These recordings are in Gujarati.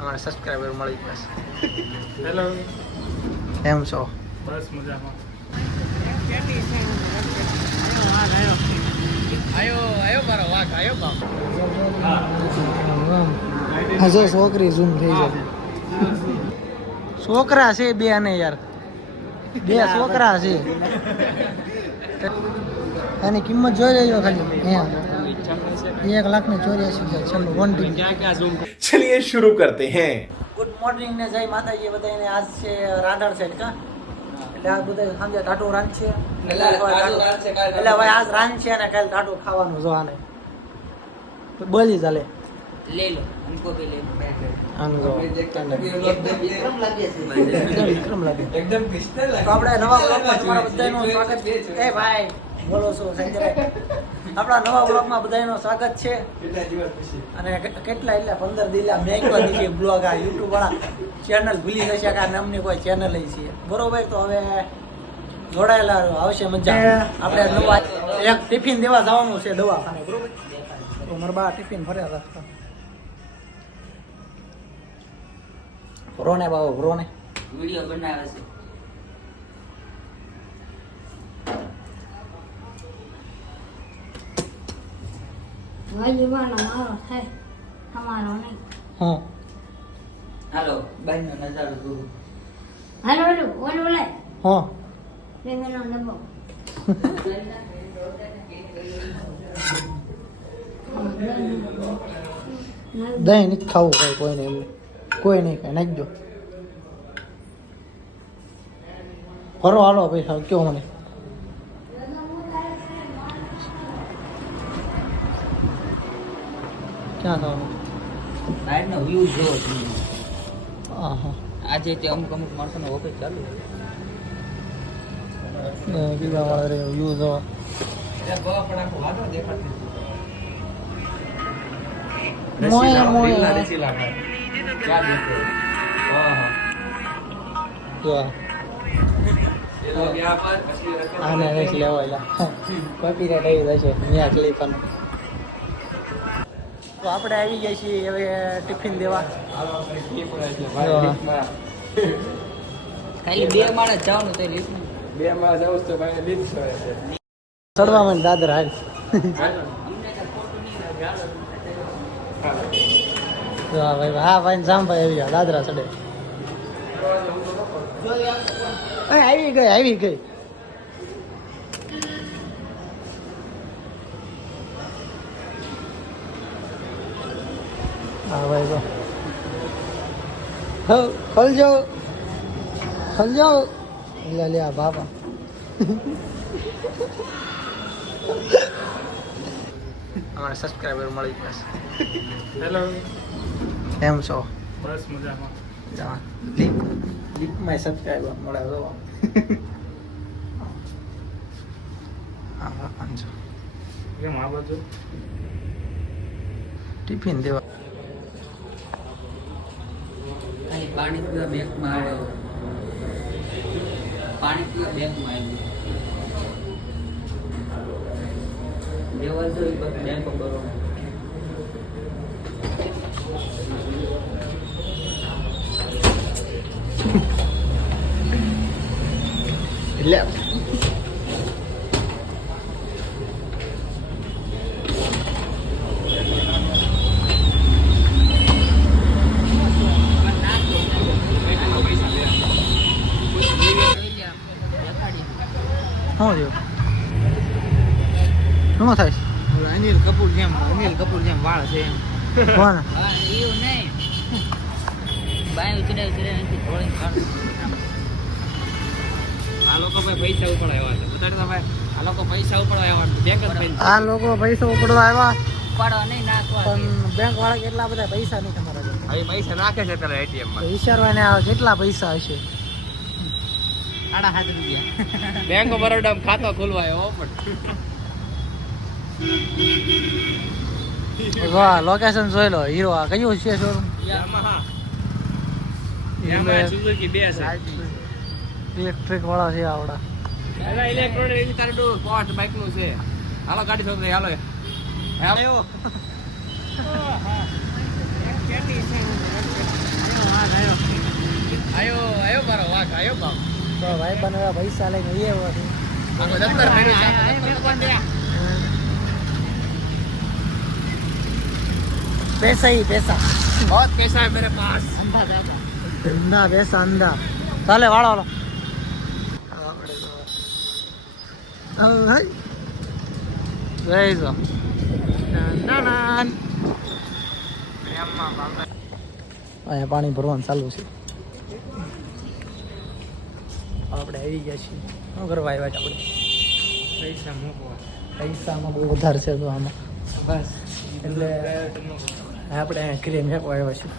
અમારા સબસ્ક્રાઇબર મળી ગયા છે. હેલો, કેમ છો? બસ મજામાં. આયો મારો વાઘ આયો બાપ. હા જો છોકરી ઝૂમ થઈ જાય. છોકરા છે બે અને યાર બે છોકરા છે. એની કિંમત જોઈ લેજો ખાલી 1,84,000 ચલો 1 ટીમ. चलिए शुरू करते हैं. ગુડ મોર્નિંગ ને જય માતાજી બધાને. આજ છે રાંધણ સેટ કા એટલે આ બધા સાંજે ટાટો રાંધ છે એટલે ભાઈ આજ રાંધ છે અને કાલે ટાટો ખાવાનું જો આને બોલી ચાલે ले लो हमको भी ले लो આનું જો विक्रम लगे વિક્રમ લાગે. एकदम पिस्टल તો આપણે નવા બ્લોગમાં તમારા બધાનું સ્વાગત છે. એ ભાઈ બોલો છો સંજયભાઈ, આપણા નવા બ્લોગમાં બધાનું સ્વાગત છે. અને કેટલા એટલે 15 દિલા મેં એકવાર દીધી બ્લોગ આ યુટ્યુબ વાળા ચેનલ ભૂલી જશે કે આ નામની કોઈ ચેનલ છે બરોબર. તો હવે જોડાયેલા આવશે મજા. આપણે નવા એક ટિફિન દેવા જવાનું છે દવાખાને બરોબર. તો મારા બા ટિફિન ભર્યા રાખતા ભરોને બાબો ભરોને वीडियो बनावे से વાજવાનો મારો થાય અમારો નહીં. હા हेलो बाई नो नजारो दो હાલો ઓલું ઓલું લે હા રેંગનો ડબ્બો દહીં નથી ખાવું કઈ કોઈને એમને કોઈ નહીં કઈ નાખજો. ફરો હાલો પૈસા કયો મને ક્યાં થવાનું? बाहर नो व्यू जो હા હા आज ते अमुक अमुक माणसों नो ऑफिस चालू પીવા વાળા રે યુઝ है बवा पड़ा को वादो देखाते મોય મોય क्या देखो हां જો આને નથી લેવાયેલા કોપીરાઇટ આવી જશે મિયા ક્લિપનું. તો આપણે આવી ગયા છીએ હવે ટિફિન દેવા. खाली बे माणस जावनु तो लिफ्ट બે માં જાઉં તો ભાઈ લીધ છે. ચડવા મને દાદર હાલ. હા ભાઈ હા ભાઈ જામભાઈ આવી ગયા દાદરા ચડે. આવી ગઈ આવી ગઈ. હા ભાઈ તો ખોલજો ખોલજો લે લે આ બાપા અમારા સબસ્ક્રાઇબર મળી ગયા છે. હેલો, કેમ છો? બસ મજામાં. લીપમાં સબસ્ક્રાઇબર મળે તો હા પાંચસો કેમ આ બાજુ ટિફિન દેવા. खाली पानी पीवा बैंक में आयो पानी पीवा बैंक में आयो देवल तो बैंक करो એટલે શું થયું? શું થાય? અનિલ કપૂર જેમ વાળ છે કોણ? હા એવું નહીં બાય ઉતરે નથી થોડી કાઢ આ લોકો ભાઈ પૈસા ઉપાડવા આવ્યા છે બતાડે તો ભાઈ આ લોકો પૈસા ઉપાડવા આવ્યા છે બેંક જ ભાઈ આ લોકો પૈસા ઉપડવા આવ્યા ઉપાડવા નહીં નાખવા પણ બેંક વાળા કેટલા બધા પૈસા નહીં તમારા જોડે. હવે પૈસા નાખે છે તારા એટીએમ તો વિચારવાને આવે કેટલા પૈસા હશે. 7.5 રૂપિયા બેંક ઓફ બરોડા ખાતો ખોલવાયો પણ વાહ લોકેશન જોઈ લો. હીરો આ કયું છે શોરૂમ? યામાહા સુઝુકી 2 છે ઇલેક્ટ્રિક વાળા છે આવડા. એલા ઇલેક્ટ્રોનિક તારું પોસ્ટ બાઇક નું છે. હાલો ગાડી છોકરી હાલો હાલો આવ્યો ભાવ તો ભાઈ બનવા પૈસા લઈને એ હોય આખો દફતર ભર્યું છે. पैसा ही पैसा बहुत पैसा है मेरे पास अंधा पैसा अंधा ચાલે વાળો વાળો અહીંયા પાણી ભરવાનું ચાલુ છે આપણે આવી ગયા છીએ શું કરવા આવ્યા છે આપણે પૈસા મૂકવા પૈસામાં બહુ વધારે છે તો આમાં બસ એટલે આપણે ઘરે મેકવા આવ્યા છીએ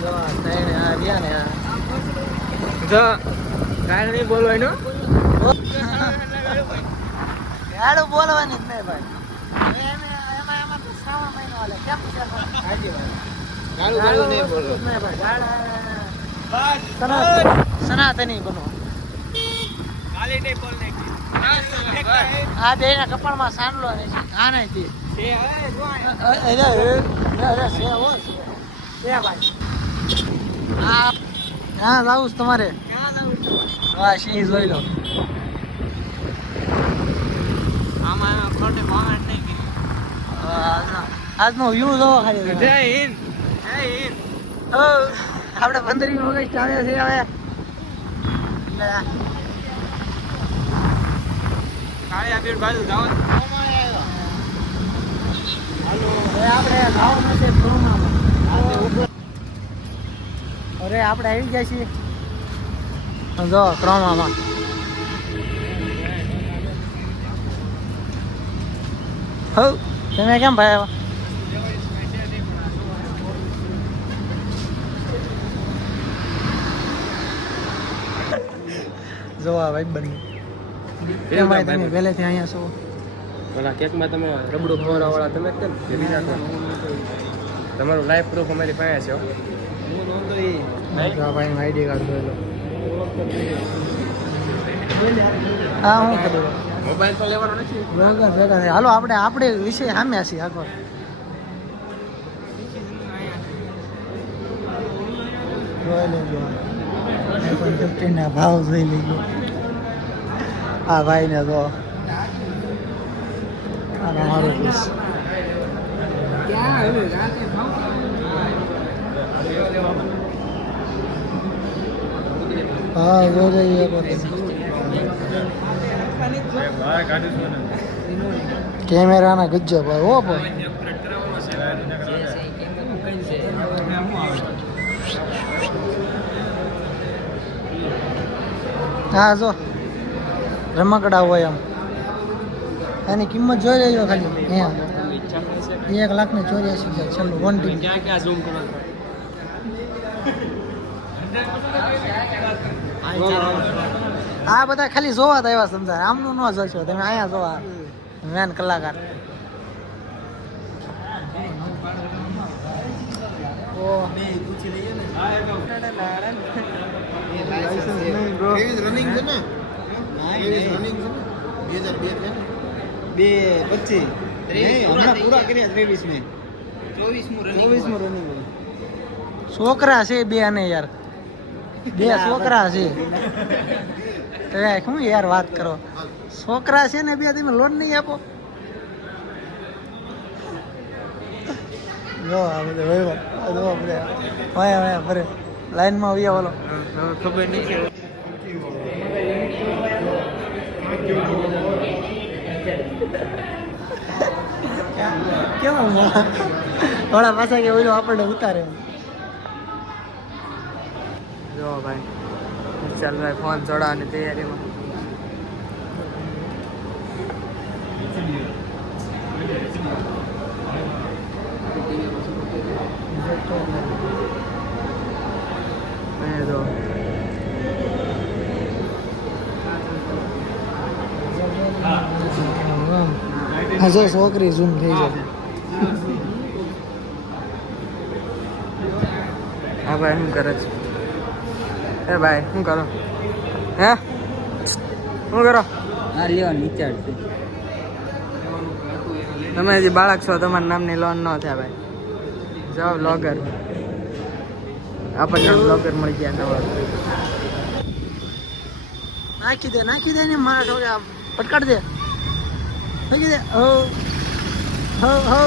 જો આ ત્રણે આ રહ્યા ને આ જો કાંઈ નહીં બોલવાનું ગાડું બોલવાની જ નહીં ભાઈ એમાં તો શ્રાવણ મહિનો હાલે કેમ છે ગાળું ગાળું નહીં બોલવાનું. નહીં ભાઈ સનાતની બનો ગાલી નહીં બોલને આ બે ના કપાળમાં સાંડલો ને આ નહીં તે હા લાવું તમારે વાહ સિંહ જોઈ લો આમાં ખોટી વાહન નહીં આજનો વ્યૂ જોવો ખાલી જય હિન્દ જય હિન્દ આપણે 15મી ઓગસ્ટ આવે છે હવે કાળી આબીર બાજુ જાઓ આપણે ગાવાનું છે ક્રોમામાં અરે આપણે આવી ગયા છીએ જો ક્રોમામાં હો તમે કેમ ભાઈ આવ્યા જો આ ભાઈ બની કેમ ભાઈ તમે પહેલેથી અહીંયા છો ઓલા કેકમાં તમે રબડું ખવડાવવાળા તમે જ કેમ કે બીજા કોણ? તમારું લાઈફ પ્રૂફ અમારી પાસે છે હો. ભાઈ આઈડી કાર્ડ જોયેલો હા હું કરું મોબાઈલ તો લેવાનો નથી. ભેગા ભેગા થાય. હાલો આપણે વિષય સામે છીએ આગળ જોઈ લેજો iPhone 15 ના ભાવ જોઈ લેજો આ ભાઈ ને તો આ મારું પીસ હા જો જઈએ કેમેરા ના ગજ્જો ભાઈ ઓ ભાઈ હા જો રમકડા હોય એમ એની કિંમત જોઈ લેજો ખાલી અહીંયા 1,84,000 છેલ્લું 1 TB ક્યાં ક્યાં ઝૂમ કરવાનું? આ બધા ખાલી જોવા તો એવા સમજાય આમનું ન જોશો તમે અહીંયા જોવા મેન કલાકાર છોકરા છે બે અને યાર બે છોકરા છે તમે શું યાર વાત કરો છોકરા છે ને બે તમે લોન નહીં આપો જો આ બધે વહીવટ જો આપણે વાયા ભરે લાઈનમાં આવ્યા બોલો ખબર નહીં છે. કેમ થોડા પાછા કે ઓલો આપણને ઉતારે જો ભાઈ ચાલ ભાઈ ફોન ચડાવવાની તૈયારીમાં. અહીંયા જો હા જો છોકરી ઝૂમ થઈ જાય હા ભાઈ શું કરે છે? એ ભાઈ શું કરો? હે શું કરો? હા લ્યો નીચે તમે હજી બાળક છો તમારા નામની લોન ન થાય ભાઈ. જાઓ બ્લોગર આપણને બ્લોગર મળી ગયા નવા. નાખી દે ને મારા છોકરા પટકાડ દે નાખી દે હો હો હો